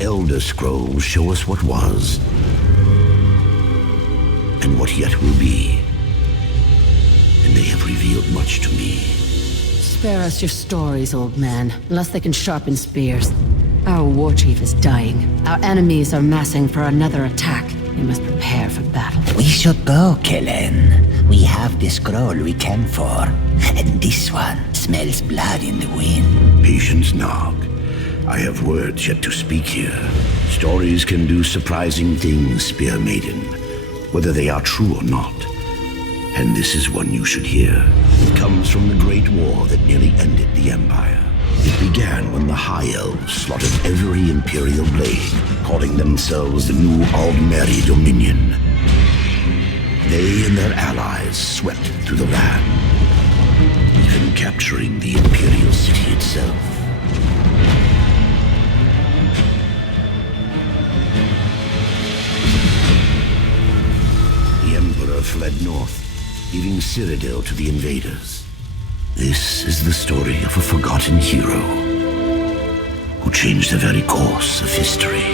The Elder Scrolls show us what was, and what yet will be. And they have revealed much to me. Spare us your stories, old man, unless they can sharpen spears. Our war chief is dying. Our enemies are massing for another attack. We must prepare for battle. We should go, Kellen. We have the scroll we came for. And this one smells blood in the wind. Patience, Nog. I have words yet to speak here. Stories can do surprising things, Spear Maiden, whether they are true or not. And this is one you should hear. It comes from the Great War that nearly ended the Empire. It began when the High Elves slaughtered every Imperial blade, calling themselves the New Aldmeri Dominion. They and their allies swept through the land, even capturing the Imperial city itself. The Emperor fled north, leaving Cyrodiil to the invaders. This is the story of a forgotten hero who changed the very course of history.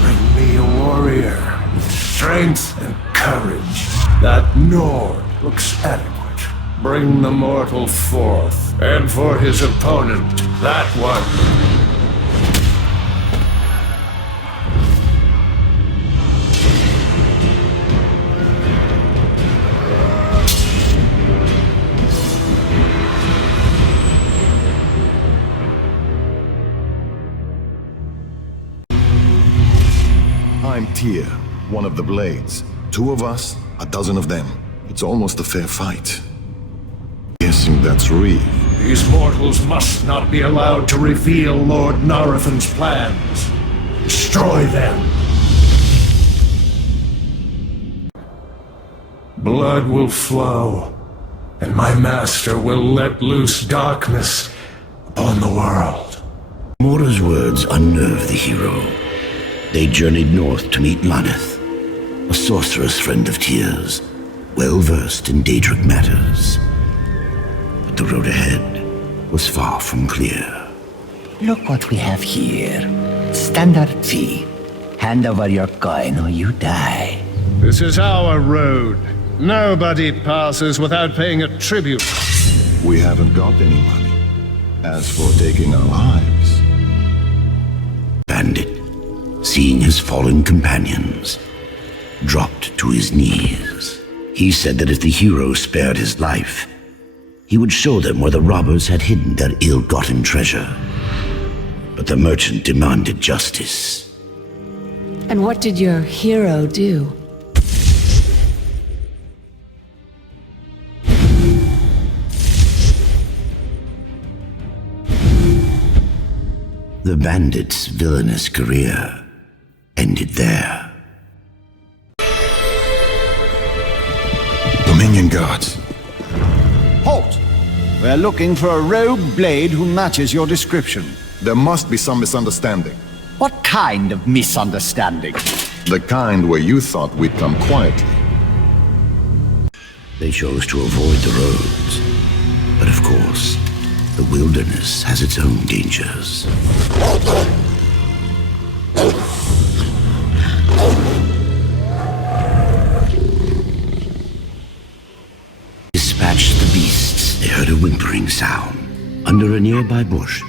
Bring me a warrior with strength and courage. That Nord looks adequate. Bring the mortal forth, and for his opponent, that one. I'm Tyr, one of the Blades. 2 of us, a dozen of them. It's almost a fair fight. Guessing that's Reeve. These mortals must not be allowed to reveal Lord Narathan's plans. Destroy them. Blood will flow, and my master will let loose darkness upon the world. Mora's words unnerved the hero. They journeyed north to meet Laneth, a sorceress friend of Tyr's, well-versed in Daedric matters. But the road ahead was far from clear. Look what we have here. Standard fee. Hand over your coin or you die. This is our road. Nobody passes without paying a tribute. We haven't got any money. As for taking our lives... Bandit, seeing his fallen companions, dropped to his knees. He said that if the hero spared his life, he would show them where the robbers had hidden their ill-gotten treasure. But the merchant demanded justice. And what did your hero do? The bandit's villainous career ended there. Dominion guards. Halt! We're looking for a rogue blade who matches your description. There must be some misunderstanding. What kind of misunderstanding? The kind where you thought we'd come quietly. They chose to avoid the roads. But of course, the wilderness has its own dangers. Dispatched the beasts, they heard a whimpering sound. Under a nearby bush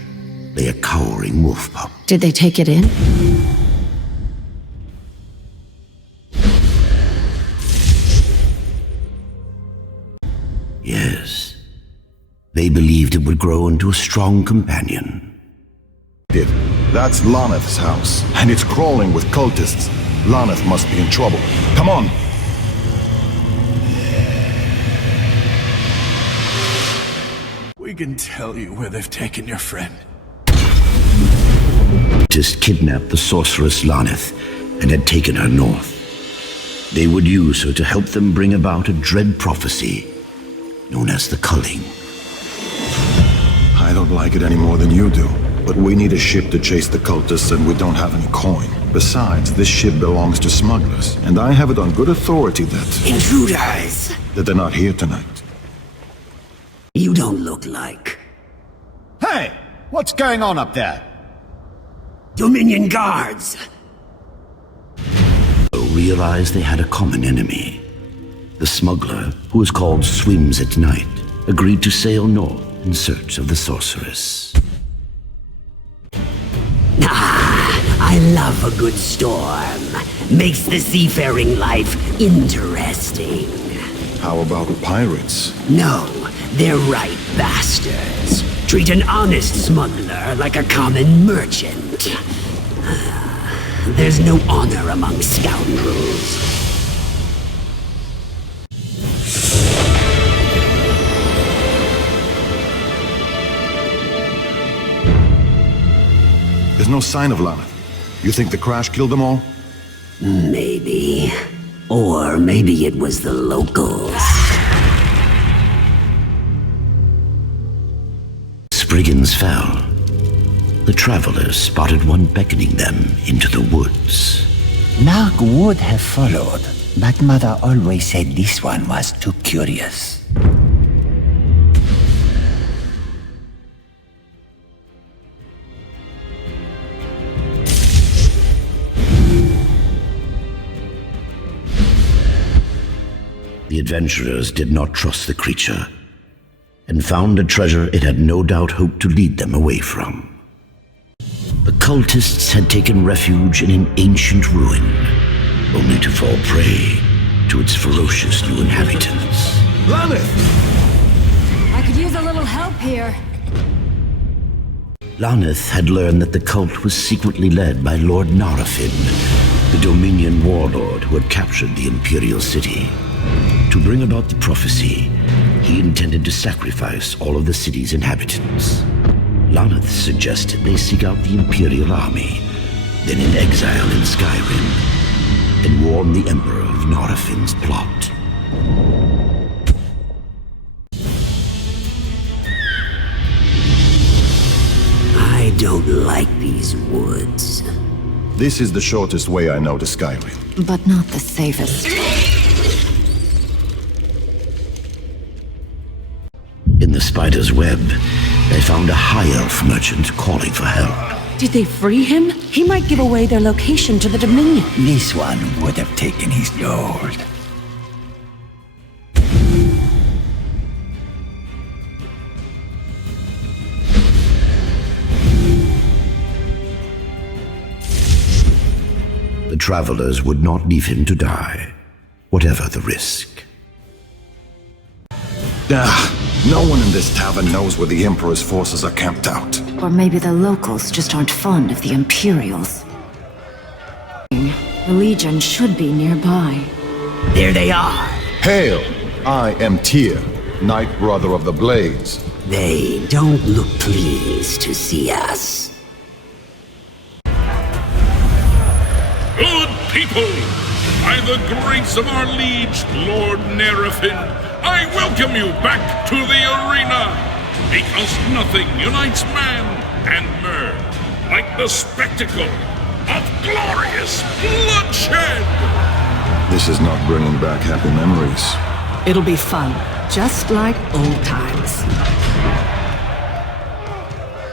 lay a cowering wolf pup. Did they take it in? Yes. They believed it would grow into a strong companion. That's Laneth's house, and it's crawling with cultists. Laneth must be in trouble. Come on! We can tell you where they've taken your friend. Just kidnapped the sorceress Laneth and had taken her north. They would use her to help them bring about a dread prophecy known as the Culling. I don't like it any more than you do. But we need a ship to chase the cultists and we don't have any coin. Besides, this ship belongs to smugglers. And I have it on good authority that... Intruders! that they're not here tonight. You don't look like... Hey! What's going on up there? Dominion guards! Realized they had a common enemy. The smuggler, who was called Swims at Night, agreed to sail north in search of the sorceress. I love a good storm. Makes the seafaring life interesting. How about pirates? No, they're right bastards. Treat an honest smuggler like a common merchant. There's no honor among scoundrels. There's no sign of Lana. You think the crash killed them all? Maybe. Or maybe it was the locals. Spriggans fell. The travelers spotted one beckoning them into the woods. Narg would have followed, but Mother always said this one was too curious. The adventurers did not trust the creature, and found a treasure it had no doubt hoped to lead them away from. The cultists had taken refuge in an ancient ruin, only to fall prey to its ferocious new inhabitants. Laneth! I could use a little help here. Laneth had learned that the cult was secretly led by Lord Narafin, the Dominion warlord who had captured the Imperial City. To bring about the prophecy, he intended to sacrifice all of the city's inhabitants. Laneth suggested they seek out the Imperial army, then in exile in Skyrim, and warn the Emperor of Narafin's plot. I don't like these woods. This is the shortest way I know to Skyrim. But not the safest. In the spider's web, they found a high elf merchant calling for help. Did they free him? He might give away their location to the Dominion. This one would have taken his gold. The travelers would not leave him to die, whatever the risk. No one in this tavern knows where the Emperor's forces are camped out. Or maybe the locals just aren't fond of the Imperials. The Legion should be nearby. There they are. Hail! I am Tyr, Knight Brother of the Blades. They don't look pleased to see us. Good people, by the grace of our liege, Lord Narafin, I welcome you back to the arena, because nothing unites man and mer like the spectacle of glorious bloodshed! This is not bringing back happy memories. It'll be fun, just like old times.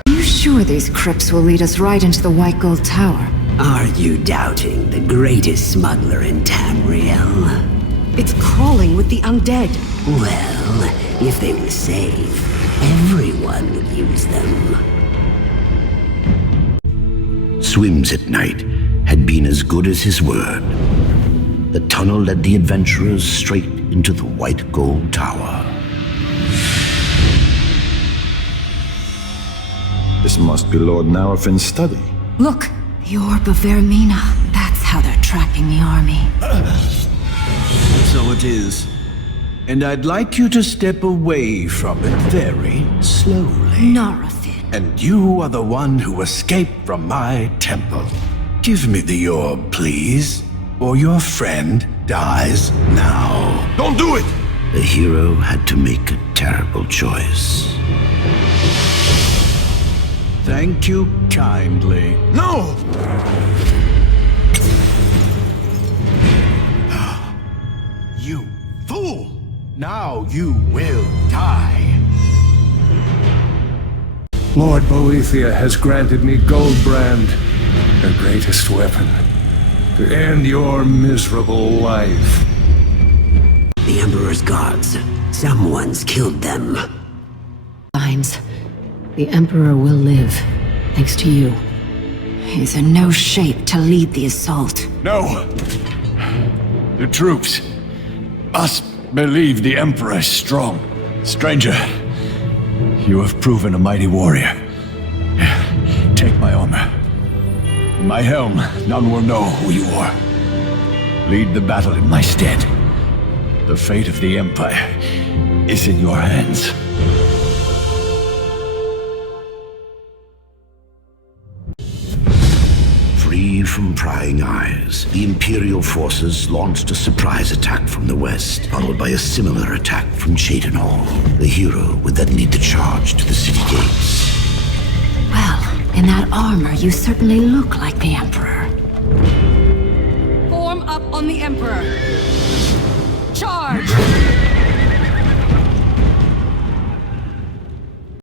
Are you sure these crypts will lead us right into the White Gold Tower? Are you doubting the greatest smuggler in Tamriel? It's crawling with the undead. Well, if they were safe, everyone would use them. Swims at Night had been as good as his word. The tunnel led the adventurers straight into the White Gold Tower. This must be Lord Narafin's study. Look, the Orb of Vermina. That's how they're tracking the army. So it is. And I'd like you to step away from it very slowly. Narafin. And you are the one who escaped from my temple. Give me the orb, please, or your friend dies now. Don't do it! The hero had to make a terrible choice. Thank you kindly. No! You fool! Now you will die. Lord Boethia has granted me Goldbrand, her greatest weapon, to end your miserable life. The Emperor's guards. Someone's killed them. Signs. The Emperor will live, thanks to you. He's in no shape to lead the assault. No! The troops must believe the Emperor is strong. Stranger, you have proven a mighty warrior. Take my armor. In my helm, none will know who you are. Lead the battle in my stead. The fate of the Empire is in your hands. Freed from prying eyes, the Imperial forces launched a surprise attack from the west, followed by a similar attack from Cheydinhal. The hero would then lead the charge to the city gates. Well, in that armor, you certainly look like the Emperor. Form up on the Emperor! Charge!